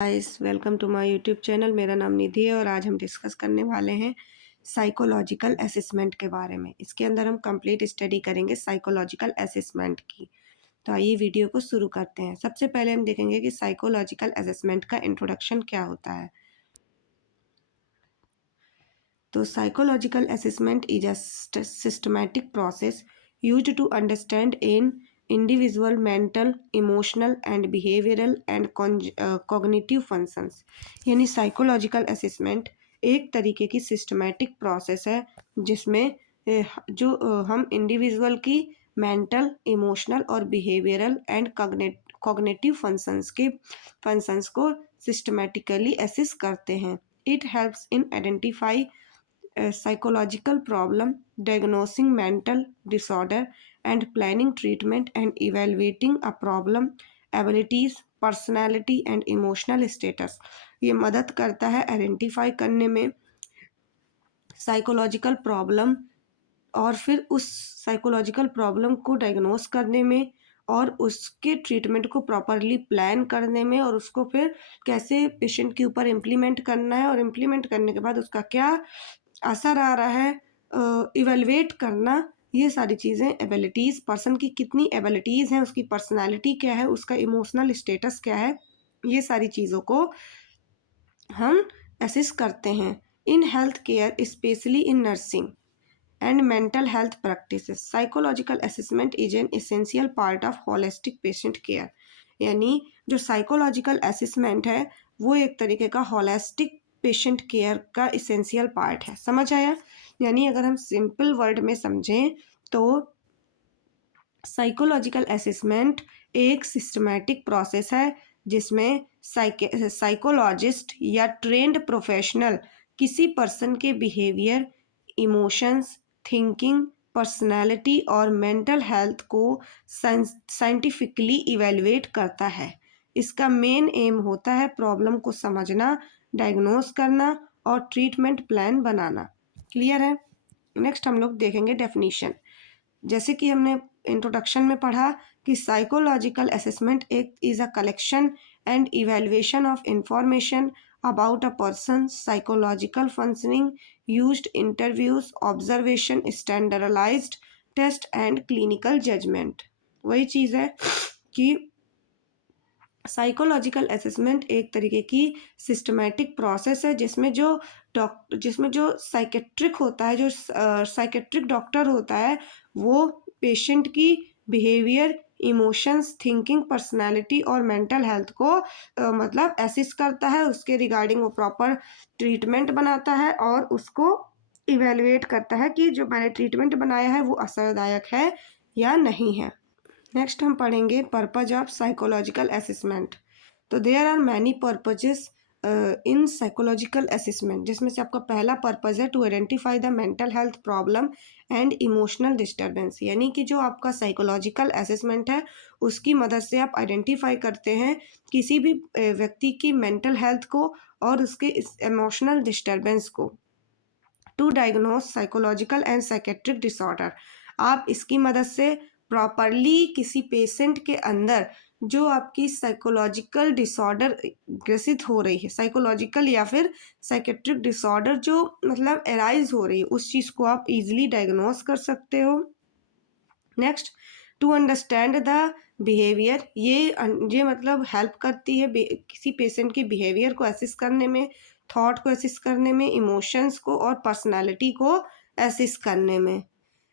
Guys, welcome to my YouTube channel. मेरा नाम निधि है और आज हम डिस्कस करने वाले हैं साइकोलॉजिकल असेसमेंट के बारे में। इसके अंदर हम कंप्लीट स्टडी करेंगे साइकोलॉजिकल असेसमेंट की। तो आइए वीडियो को शुरू करते हैं। सबसे पहले हम देखेंगे कि साइकोलॉजिकल असेसमेंट का इंट्रोडक्शन क्या होता है। तो psychological assessment is a systematic process used to understand in individual mental, emotional and behavioural and cognitive functions. यानी साइकोलॉजिकल असेसमेंट एक तरीके की सिस्टमैटिक प्रोसेस है जिसमें हम इंडिविजुअल की मेंटल, इमोशनल और बिहेवियरल एंड कॉग्निटिव फंक्शंस को सिस्टमैटिकली असेस करते हैं। It helps in identify psychological problem, diagnosing mental disorder, and planning treatment and evaluating a problem, abilities, personality and emotional status। ये मदद करता है आइडेंटिफाई करने में साइकोलॉजिकल प्रॉब्लम और फिर उस साइकोलॉजिकल प्रॉब्लम को डायग्नोस करने में और उसके ट्रीटमेंट को प्रॉपरली प्लान करने में और उसको फिर कैसे पेशेंट के ऊपर इम्प्लीमेंट करना है और इम्प्लीमेंट करने के बाद उसका क्या असर आ रहा है, इवेलुएट करना। ये सारी चीज़ें एबिलिटीज़, पर्सन की कितनी एबिलिटीज़ हैं, उसकी पर्सनालिटी क्या है, उसका इमोशनल स्टेटस क्या है, ये सारी चीज़ों को हम असिस्ट करते हैं। In health care specially in nursing and mental health practices, psychological assessment is an essential part of holistic patient care। यानी जो साइकोलॉजिकल असेसमेंट है वो एक तरीके का होलिस्टिक पेशेंट केयर का इसेंशियल पार्ट है। समझ आया? यानी अगर हम सिंपल वर्ड में समझें तो साइकोलॉजिकल असेसमेंट एक सिस्टमैटिक प्रोसेस है जिसमें साइकोलॉजिस्ट या ट्रेंड प्रोफेशनल किसी पर्सन के बिहेवियर, इमोशंस, थिंकिंग, पर्सनालिटी और मेंटल हेल्थ को साइंटिफिकली इवेलुएट करता है। इसका मेन एम होता है प्रॉब्लम को समझना, डायग्नोस करना और ट्रीटमेंट प्लान बनाना। क्लियर है? नेक्स्ट हम लोग देखेंगे डेफिनीशन। जैसे कि हमने इंट्रोडक्शन में पढ़ा कि साइकोलॉजिकल असेसमेंट एक is a collection and evaluation of information about a person's psychological functioning used interviews, observation, standardized test and clinical judgment। वही चीज़ है कि साइकोलॉजिकल असेसमेंट एक तरीके की सिस्टमैटिक प्रोसेस है जिसमें जो साइकेट्रिक होता है, जो साइकेट्रिक डॉक्टर होता है, वो पेशेंट की बिहेवियर, इमोशंस, थिंकिंग, पर्सनालिटी और मेंटल हेल्थ को मतलब असिस्ट करता है। उसके रिगार्डिंग वो प्रॉपर ट्रीटमेंट बनाता है और उसको इवेलुएट करता है कि जो मैंने ट्रीटमेंट बनाया है वो असरदायक है या नहीं है। नेक्स्ट हम पढ़ेंगे पर्पज ऑफ साइकोलॉजिकल असेसमेंट। तो there are many purposes in psychological assessment, जिसमें से आपका पहला पर्पज है to identify the mental health problem and emotional disturbance. यानी कि जो आपका साइकोलॉजिकल असेसमेंट है उसकी मदद से आप आइडेंटिफाई करते हैं किसी भी व्यक्ति की मेंटल हेल्थ को और उसके इमोशनल डिस्टर्बेंस को। To diagnose psychological and psychiatric disorder, आप इसकी मदद से प्रॉपरली किसी पेशेंट के अंदर जो आपकी साइकोलॉजिकल डिसऑर्डर ग्रसित हो रही है, साइकोलॉजिकल या फिर साइकेट्रिक डिसऑर्डर जो मतलब एराइज हो रही है, उस चीज़ को आप इजीली डायग्नोस कर सकते हो। Next, to understand the behaviour, ये मतलब हेल्प करती है किसी पेशेंट के बिहेवियर को असिस करने में, थॉट को असिस करने में, इमोशंस को और पर्सनालिटी को असिस करने में।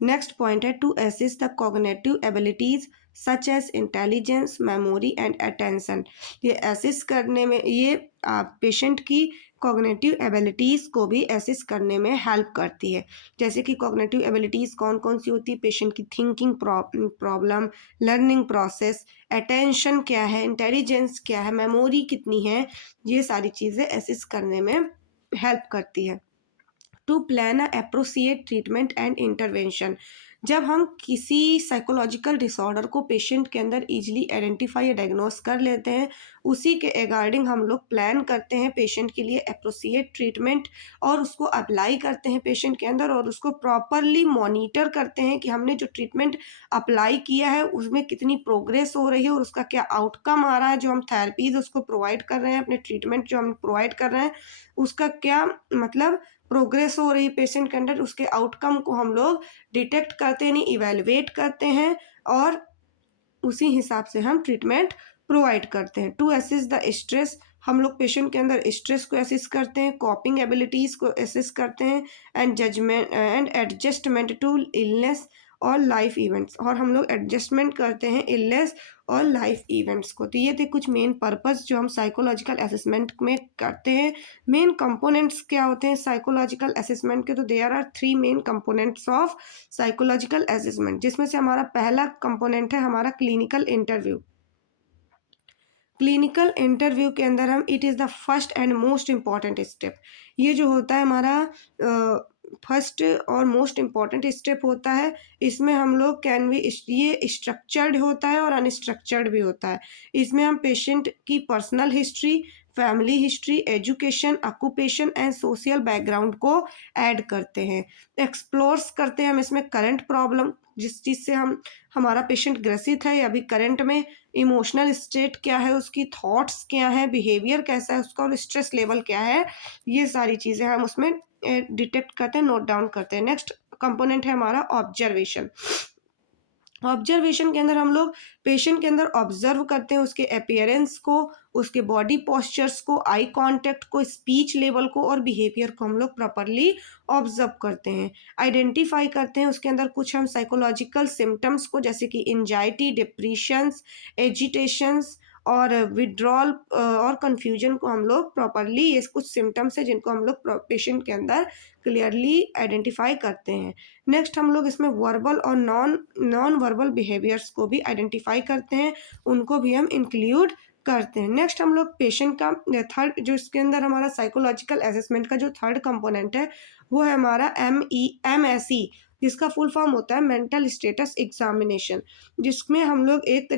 नेक्स्ट पॉइंट है to assist the cognitive abilities such as intelligence, memory and attention. ये असिस्ट करने में, ये पेशेंट की कॉग्निटिव एबिलिटीज़ को भी असिस्ट करने में हेल्प करती है। जैसे कि कॉग्निटिव एबिलिटीज़ कौन कौन सी होती है? पेशेंट की thinking problem, learning process, attention क्या है, इंटेलिजेंस क्या है, मेमोरी कितनी है, ये सारी चीज़ें असिस्ट करने में हेल्प करती है। To plan a appropriate treatment and intervention, जब हम किसी साइकोलॉजिकल डिसऑर्डर को पेशेंट के अंदर ईजिली आइडेंटिफाई या डायग्नोस कर लेते हैं, उसी के अकॉर्डिंग हम लोग प्लान करते हैं पेशेंट के लिए एप्रोप्रिएट ट्रीटमेंट और उसको अप्लाई करते हैं पेशेंट के अंदर, और उसको प्रॉपरली मॉनिटर करते हैं कि हमने जो ट्रीटमेंट अप्लाई किया है उसमें कितनी प्रोग्रेस हो रही है और उसका क्या आउटकम आ रहा है। जो हम थेरेपीज उसको प्रोवाइड कर रहे हैं, अपने ट्रीटमेंट जो हम प्रोवाइड कर रहे हैं, उसका क्या मतलब प्रोग्रेस हो रही है पेशेंट के अंदर, उसके आउटकम को हम लोग डिटेक्ट करते हैं, नहीं इवेलुएट करते हैं, और उसी हिसाब से हम ट्रीटमेंट प्रोवाइड करते हैं। टू असिस्ट द स्ट्रेस, हम लोग पेशेंट के अंदर स्ट्रेस को असिस्ट करते हैं, कॉपिंग एबिलिटीज़ को असिस्ट करते हैं, and judgement and adjustment to illness और लाइफ इवेंट्स, और हम लोग एडजस्टमेंट करते हैं इलनेस और लाइफ इवेंट्स को। तो ये थे कुछ मेन पर्पस जो हम साइकोलॉजिकल असेसमेंट में करते हैं। मेन कंपोनेंट्स क्या होते हैं साइकोलॉजिकल असेसमेंट के? तो there are 3 main components of psychological assessment, जिसमें से हमारा पहला कंपोनेंट है हमारा क्लिनिकल इंटरव्यू। क्लिनिकल इंटरव्यू के अंदर हम it is the first and most important step, ये जो होता है हमारा फर्स्ट और मोस्ट इम्पॉर्टेंट स्टेप होता है। इसमें हम लोग ये स्ट्रक्चर्ड होता है और अनस्ट्रक्चर्ड भी होता है। इसमें हम पेशेंट की personal history, family history, education, occupation and social background को ऐड करते हैं। एक्सप्लोर्स करते हैं हम इसमें करंट प्रॉब्लम, जिस चीज़ से हमारा पेशेंट ग्रसित है, या अभी करंट में इमोशनल स्टेट क्या है उसकी, थॉट्स क्या है, बिहेवियर कैसा है उसका, और स्ट्रेस लेवल क्या है, ये सारी चीज़ें हम उसमें डिटेक्ट करते हैं, नोट डाउन करते हैं। नेक्स्ट कंपोनेंट है हमारा ऑब्जर्वेशन। ऑब्जर्वेशन के अंदर हम लोग पेशेंट के अंदर ऑब्जर्व करते हैं उसके अपीयरेंस को, उसके बॉडी पोस्चर्स को, आई कांटेक्ट को, स्पीच लेवल को और बिहेवियर को हम लोग प्रॉपरली ऑब्जर्व करते हैं। आइडेंटिफाई करते हैं उसके अंदर कुछ हम साइकोलॉजिकल सिम्टम्स को, जैसे कि एंजाइटी, डिप्रेशंस, एजिटेशंस और विड्रॉल और कन्फ्यूजन को हम लोग प्रॉपरली, ये कुछ सिम्टम्स है जिनको हम लोग पेशेंट के अंदर क्लियरली आइडेंटिफाई करते हैं। नेक्स्ट हम लोग इसमें वर्बल और नॉन वर्बल बिहेवियर्स को भी आइडेंटिफाई करते हैं, उनको भी हम इंक्लूड करते हैं। नेक्स्ट हम लोग पेशेंट का थर्ड, जो इसके अंदर हमारा साइकोलॉजिकल असेसमेंट का जो थर्ड कंपोनेंट है वो है हमारा MSE, जिसका फुल फॉर्म होता है मेंटल स्टेटस एग्जामिनेशन, जिसमें हम लोग ये एक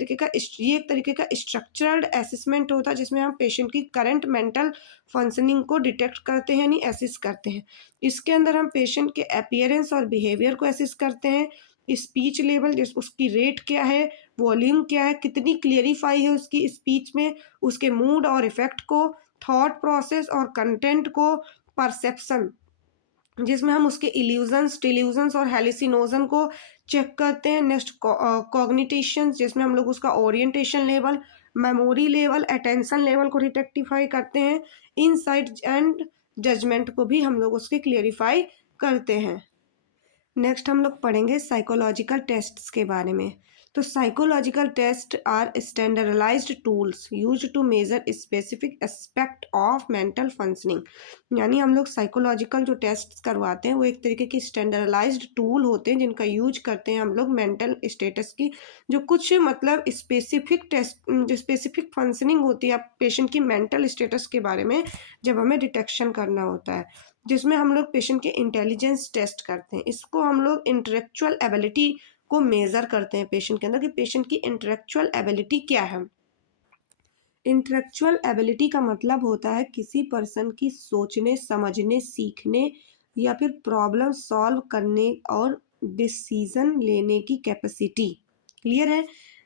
तरीके का स्ट्रक्चर्ड असेसमेंट होता है, जिसमें हम पेशेंट की करंट मेंटल फंक्शनिंग को डिटेक्ट करते हैं, यानी असेस करते हैं। इसके अंदर हम पेशेंट के अपीयरेंस और बिहेवियर को असेस करते हैं, स्पीच लेवल, जिस उसकी रेट क्या है, वॉल्यूम क्या है, कितनी क्लियरिफाई है उसकी स्पीच में, उसके मूड और इफेक्ट को, थॉट प्रोसेस और कंटेंट को, परसेप्शन, जिसमें हम उसके इल्यूजन्स, डिल्यूजन्स और हेलिसिनोजन को चेक करते हैं। नेक्स्ट कॉग्निटेशन, जिसमें हम लोग उसका orientation level, memory level, attention level को रिटेक्टिफाई करते हैं। इनसाइट एंड जजमेंट को भी हम लोग उसके क्लियरिफाई करते हैं। नेक्स्ट हम लोग पढ़ेंगे साइकोलॉजिकल टेस्ट्स के बारे में। तो psychological test are standardised tools used to measure specific aspect of mental functioning, यानी हम लोग साइकोलॉजिकल जो टेस्ट करवाते हैं वो एक तरीके की स्टैंडर्डाइज्ड टूल होते हैं जिनका यूज करते हैं हम लोग मेंटल स्टेटस की, जो कुछ मतलब स्पेसिफिक टेस्ट, जो स्पेसिफिक फंक्शनिंग होती है पेशेंट की मेंटल स्टेटस के बारे में जब हमें डिटेक्शन करना होता है, जिसमें हम लोग पेशेंट के इंटेलिजेंस टेस्ट करते हैं। इसको हम लोग इंटेलेक्चुअल एबिलिटी को मेज़र करते हैं पेशेंट के अंदर, कि पेशेंट की इंटेलेक्चुअल एबिलिटी क्या है। इंटेलेक्चुअल एबिलिटी का मतलब होता है किसी पर्सन की सोचने, समझने, सीखने या फिर प्रॉब्लम सॉल्व करने और डिसीजन लेने की कैपेसिटी। क्लियर है?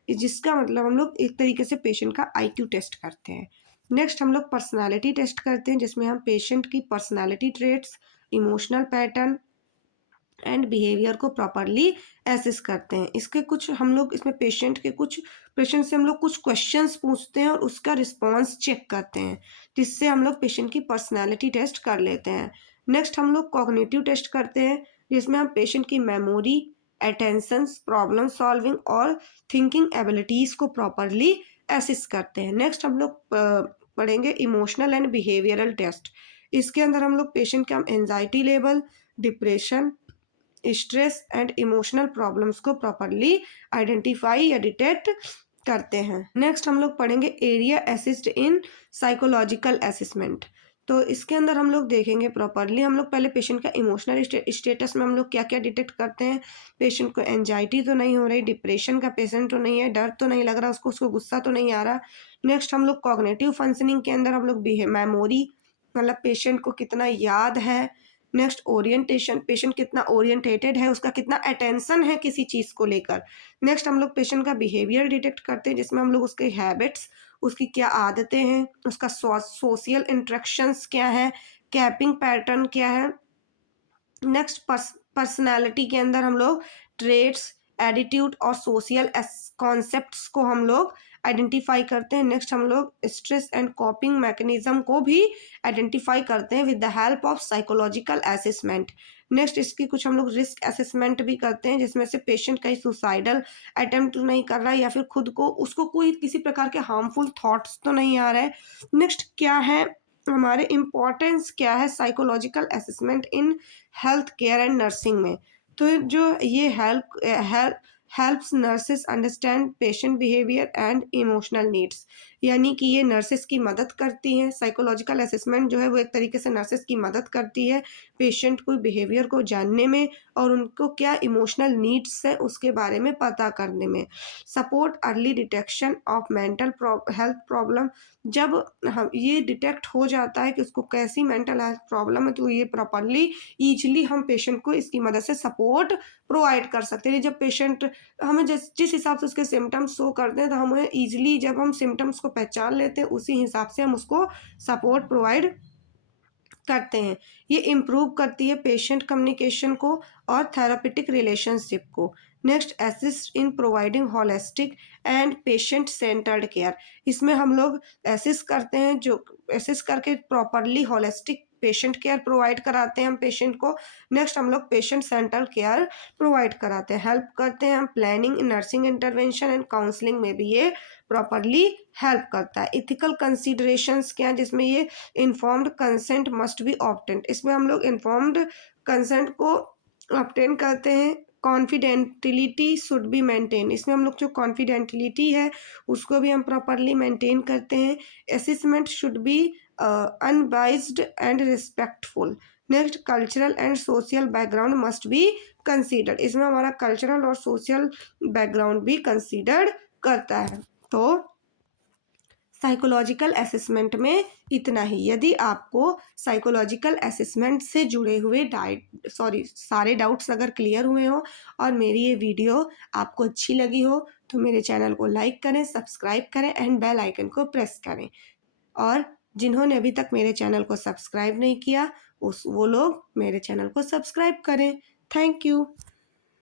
जिसका मतलब हम लोग एक तरीके से पेशेंट का IQ टेस्ट करते हैं। नेक्स्ट हम लोग पर्सनालिटी टेस्ट करते हैं, जिसमें हम पेशेंट की personality traits, emotional pattern and behaviour को प्रॉपरली एसेस करते हैं। इसके कुछ हम लोग इसमें पेशेंट से हम लोग कुछ क्वेश्चंस पूछते हैं और उसका रिस्पॉन्स चेक करते हैं, जिससे हम लोग पेशेंट की पर्सनालिटी टेस्ट कर लेते हैं। नेक्स्ट हम लोग कॉग्निटिव टेस्ट करते हैं, जिसमें हम पेशेंट की मेमोरी, अटेंशन, प्रॉब्लम सॉल्विंग और थिंकिंग एबिलिटीज़ को प्रॉपरली एसेस करते हैं। नेक्स्ट हम लोग पढ़ेंगे इमोशनल एंड बिहेवियरल टेस्ट। इसके अंदर हम लोग पेशेंट का anxiety level, depression, stress and emotional problems को प्रॉपरली आइडेंटिफाई या डिटेक्ट करते हैं। नेक्स्ट हम लोग पढ़ेंगे area assist in psychological assessment. तो इसके अंदर हम लोग देखेंगे प्रॉपरली, हम लोग पहले पेशेंट का इमोशनल स्टेटस में हम लोग क्या क्या डिटेक्ट करते हैं। पेशेंट को एंजाइटी तो नहीं हो रही, डिप्रेशन का पेशेंट तो नहीं है, डर तो नहीं लग रहा उसको, उसको गुस्सा तो नहीं आ रहा। नेक्स्ट हम लोग कॉग्निटिव फंक्शनिंग के अंदर हम लोग मेमोरी, मतलब पेशेंट को कितना याद है। नेक्स्ट ओरिएंटेशन, पेशेंट कितना ओरिएंटेटेड है, उसका कितना अटेंशन है किसी चीज़ को लेकर। नेक्स्ट हम लोग पेशेंट का बिहेवियर डिटेक्ट करते हैं, जिसमें हम लोग उसके हैबिट्स, उसकी क्या आदतें हैं, उसका सोशल इंटरेक्शंस क्या है, कैपिंग पैटर्न क्या है। नेक्स्ट पर्सनालिटी के अंदर हम लोग ट्रेड्स, एटीट्यूड और सोशल कॉन्सेप्ट्स को हम लोग आइडेंटिफाई करते हैं। नेक्स्ट हम लोग स्ट्रेस एंड कॉपिंग मैकेनिज्म को भी आइडेंटिफाई करते हैं with the help of psychological assessment. Next इसकी कुछ हम लोग रिस्क असेसमेंट भी करते हैं, जिसमें से पेशेंट कहीं सुसाइडल अटेम्प्ट तो नहीं कर रहा है, या फिर खुद को, उसको कोई किसी प्रकार के हार्मफुल थॉट्स तो नहीं आ रहे हैं। नेक्स्ट क्या है हमारे इम्पोर्टेंस, क्या है psychological assessment in health care and nursing में। तो जो ये helps nurses understand patient behaviour and emotional needs, यानी कि ये नर्सेस की मदद करती हैं। साइकोलॉजिकल असेसमेंट जो है वो एक तरीके से नर्सेस की मदद करती है पेशेंट को बिहेवियर को जानने में, और उनको क्या इमोशनल नीड्स है उसके बारे में पता करने में। Support early detection of mental health problem, जब हम ये डिटेक्ट हो जाता है कि उसको कैसी मेंटल हेल्थ प्रॉब्लम है, तो ये प्रॉपरली ईजिली हम पेशेंट को इसकी मदद से सपोर्ट प्रोवाइड कर सकते हैं। जब पेशेंट हमें जिस हिसाब से उसके सिम्टम्स शो करते हैं, तो हमें ईजिली जब हम सिम्टम्स को पहचान लेते हैं, उसी हिसाब से हम उसको सपोर्ट प्रोवाइड करते हैं। ये इम्प्रूव करती है पेशेंट कम्युनिकेशन को और थेरापेटिक रिलेशनशिप को। Next assist in providing holistic and patient centred care, इसमें हम लोग असिस्ट करते हैं, जो असिस्ट करके properly holistic patient care provide कराते हैं हम पेशेंट को। नेक्स्ट हम लोग पेशेंट सेंट्रल केयर प्रोवाइड कराते हैं, हेल्प करते हैं हम planning, nursing intervention and counselling में भी ये प्रॉपरली हेल्प करता है। इथिकल कंसिडरेशंस क्या है, जिसमें ये informed consent must be obtained, इसमें हम लोग इन्फॉर्म्ड कंसेंट को ऑब्टेन करते हैं। कॉन्फिडेंटिलिटी शुड बी मेंटेन, इसमें हम लोग जो कॉन्फिडेंटिलिटी है उसको भी हम प्रॉपरली मेंटेन करते हैं। Assessment should be unbiased and respectful. Next cultural and social background must be considered, इसमें हमारा कल्चरल और सोशल बैकग्राउंड भी कंसीडर्ड करता है। तो साइकोलॉजिकल असेसमेंट में इतना ही। यदि आपको साइकोलॉजिकल असेसमेंट से जुड़े हुए सारे डाउट्स अगर क्लियर हुए हो और मेरी ये वीडियो आपको अच्छी लगी हो, तो मेरे चैनल को लाइक करें, सब्सक्राइब करें एंड बेल आइकन को प्रेस करें। और जिन्होंने अभी तक मेरे चैनल को सब्सक्राइब नहीं किया, वो लोग मेरे चैनल को सब्सक्राइब करें। Thank you.